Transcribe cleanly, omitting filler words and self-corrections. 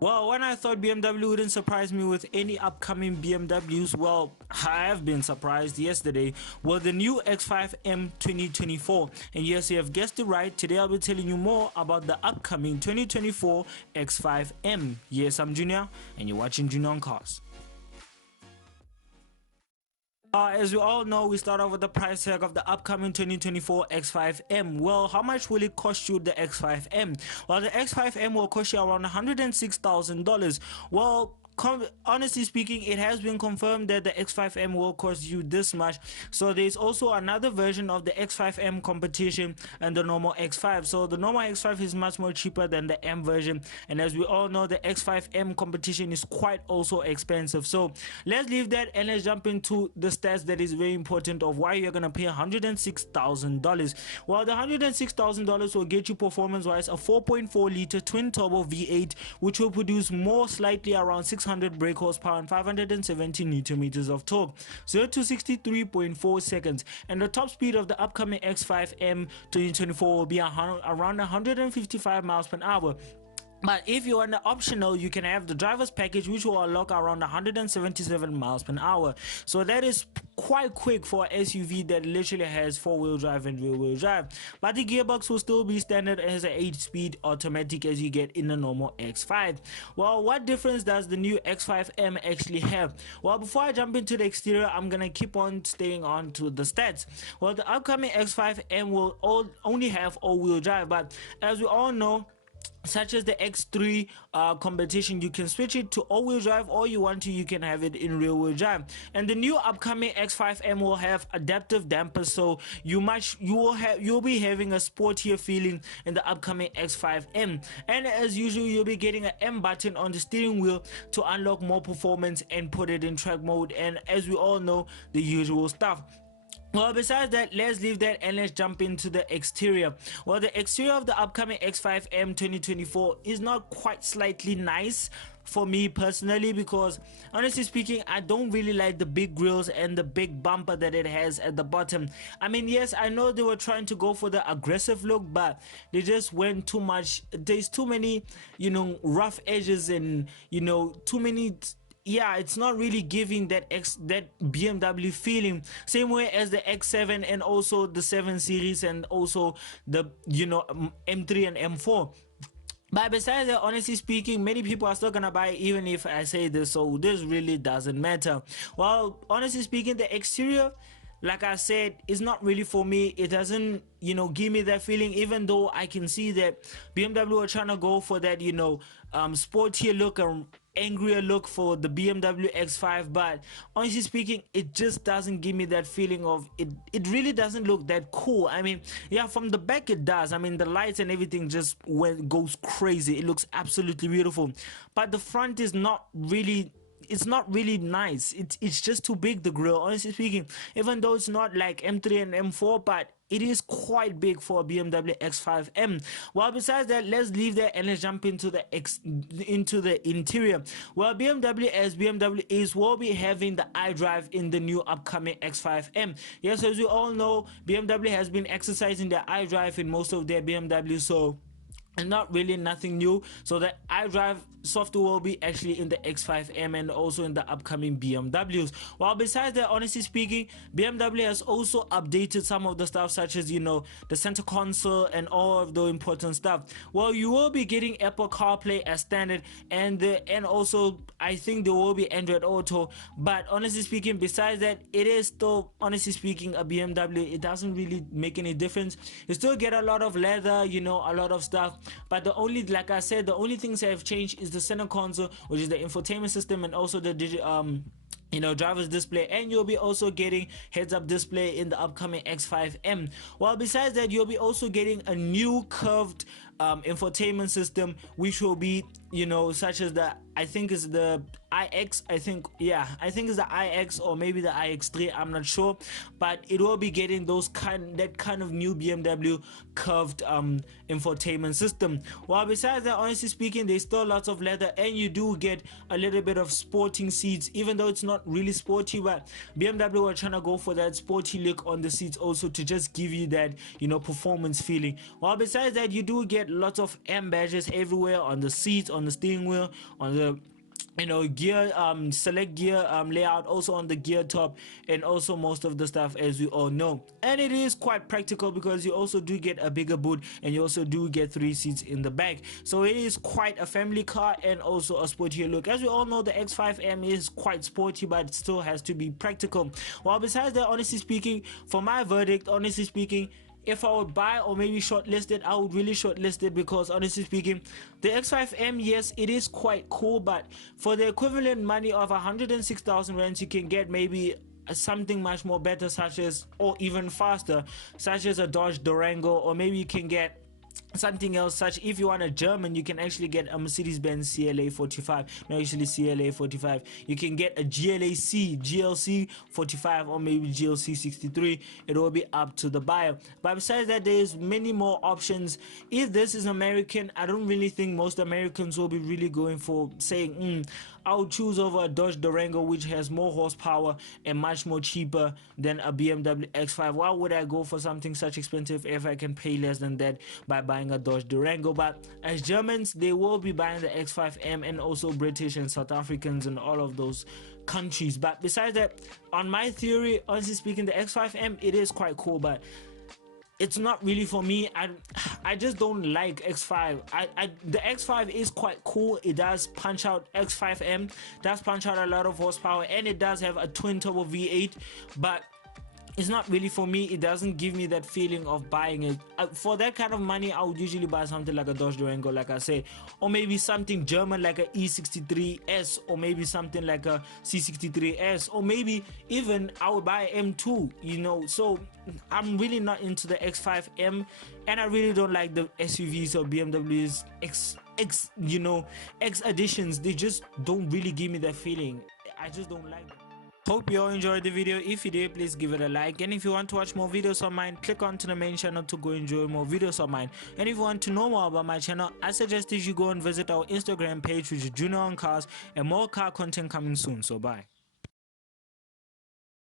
Well, when I thought BMW wouldn't surprise me with any upcoming BMWs, well, I have been surprised yesterday with the new X5 M 2024. And yes, you have guessed it right. Today I'll be telling you more about the upcoming 2024 X5 M. Yes, I'm Junior, and you're watching Junior on Cars. As we all know, we start off with the price tag of the upcoming 2024 X5M. Well, how much will it cost you, the X5M? Well, the X5M will cost you around $106,000. Well, honestly speaking, it has been confirmed that the X5M will cost you this much. So there's also another version of the X5M competition and the normal X5. So the normal X5 is much more cheaper than the M version, and as we all know, the X5M competition is quite also expensive. So let's leave that and let's jump into the stats that is very important of why you're gonna pay $106,000. Well, the $106,000 will get you performance wise a 4.4 liter twin turbo V8, which will produce more slightly around 600 brake horsepower and 570 newton meters of torque, 0 to 63.4 seconds. And the top speed of the upcoming X5M 2024 will be around 155 miles per hour. But if you want the optional, you can have the driver's package, which will unlock around 177 miles per hour. So that is quite quick for an SUV that literally has four-wheel drive and rear-wheel drive. But the gearbox will still be standard as an 8-speed automatic as you get in the normal X5. Well, what difference does the new X5M actually have? Well, before I jump into the exterior, I'm gonna keep on staying on to the stats. Well, the upcoming X5M will only have all-wheel drive, but as we all know, such as the X3 competition, you can switch it to all-wheel drive, or you want to, you can have it in rear-wheel drive. And the new upcoming X5M will have adaptive dampers, so you'll be having a sportier feeling in the upcoming X5M. And as usual, you'll be getting an M button on the steering wheel to unlock more performance and put it in track mode, and as we all know, the usual stuff. Well, besides that, let's leave that and let's jump into the exterior. Well, the exterior of the upcoming X5M 2024 is not quite slightly nice for me personally, because honestly speaking, I don't really like the big grills and the big bumper that it has at the bottom. I mean, yes, I know they were trying to go for the aggressive look, but they just went too much. There's too many, rough edges, and too many. Yeah, it's not really giving that BMW feeling, same way as the X7 and also the 7 series and also the M3 and M4. But besides that, honestly speaking, many people are still gonna buy it even if I say this, so this really doesn't matter. Well, honestly speaking, the exterior, like I said, is not really for me. It doesn't give me that feeling, even though I can see that BMW are trying to go for that sportier look and angrier look for the BMW X5, but honestly speaking, it just doesn't give me that feeling of it. It really doesn't look that cool. I mean, yeah, from the back it does. I mean, the lights and everything just goes crazy. It looks absolutely beautiful, but the front is not really, it's not really nice. It's just too big, the grille, honestly speaking, even though it's not like M3 and M4, but it is quite big for a BMW X5M. Well, besides that, let's leave that and let's jump into the interior. Well, BMW, as BMW is, will be having the iDrive in the new upcoming X5M. Yes, as we all know, BMW has been exercising their iDrive in most of their BMW, so and not really nothing new. So the iDrive software will be actually in the X5M and also in the upcoming BMWs. Well, besides that, honestly speaking, BMW has also updated some of the stuff, such as the center console and all of the important stuff. Well, you will be getting Apple CarPlay as standard, and also I think there will be Android Auto. But honestly speaking, besides that, it is still, honestly speaking, a BMW. It doesn't really make any difference. You still get a lot of leather, a lot of stuff, but like I said, the only things that have changed is the center console, which is the infotainment system, and also the driver's display, and you'll be also getting heads-up display in the upcoming X5M. Well, besides that, you'll be also getting a new curved infotainment system, which will be such as I think is the iX, I think. Yeah, I think it's the iX or maybe the iX3, I'm not sure, but it will be getting that kind of new BMW curved infotainment system. Well, besides that, honestly speaking, there's still lots of leather, and you do get a little bit of sporting seats, even though it's not really sporty, but BMW are trying to go for that sporty look on the seats also, to just give you that, you know, performance feeling. Well, besides that, you do get lots of M badges everywhere on the seats, on the steering wheel, on the, you know, gear, select gear layout, also on the gear top, and also most of the stuff, as we all know. And it is quite practical because you also do get a bigger boot, and you also do get 3 seats in the back, so it is quite a family car and also a sportier look. As we all know, the X5M is quite sporty, but it still has to be practical. Well, besides that, honestly speaking, for my verdict, honestly speaking, if I would buy or maybe shortlist it, I would really shortlist it, because honestly speaking, the X5M, yes, it is quite cool, but for the equivalent money of 106,000 rands, you can get maybe something much more better, such as, or even faster, such as a Dodge Durango, or maybe you can get something else, such if you want a German, you can actually get a Mercedes-Benz CLA 45, no, actually CLA 45. You can get a GLC 45, or maybe GLC 63. It will be up to the buyer, but besides that, there's many more options. If this is American, I don't really think most Americans will be really going for saying, I would choose over a Dodge Durango, which has more horsepower and much more cheaper than a BMW X5. Why would I go for something such expensive if I can pay less than that by buying a Dodge Durango? But as Germans, they will be buying the X5M, and also British and South Africans and all of those countries. But besides that, on my theory, honestly speaking, the X5M, it is quite cool, but it's not really for me. I just don't like X5. The X5 is quite cool. It does punch out, X5M does punch out a lot of horsepower, and it does have a twin turbo V8, but it's not really for me. It doesn't give me that feeling of buying it. For that kind of money, I would usually buy something like a Dodge Durango, like I said, or maybe something German like a E63S, or maybe something like a C63S, or maybe even I would buy M2, you know. So I'm really not into the X5M, and I really don't like the SUVs or BMW's X editions. They just don't really give me that feeling. I just don't like them. Hope you all enjoyed the video. If you did, please give it a like, and if you want to watch more videos of mine, click onto the main channel to go enjoy more videos of mine. And if you want to know more about my channel, I suggest that you go and visit our Instagram page, which is Junior on Cars, and more car content coming soon. So bye.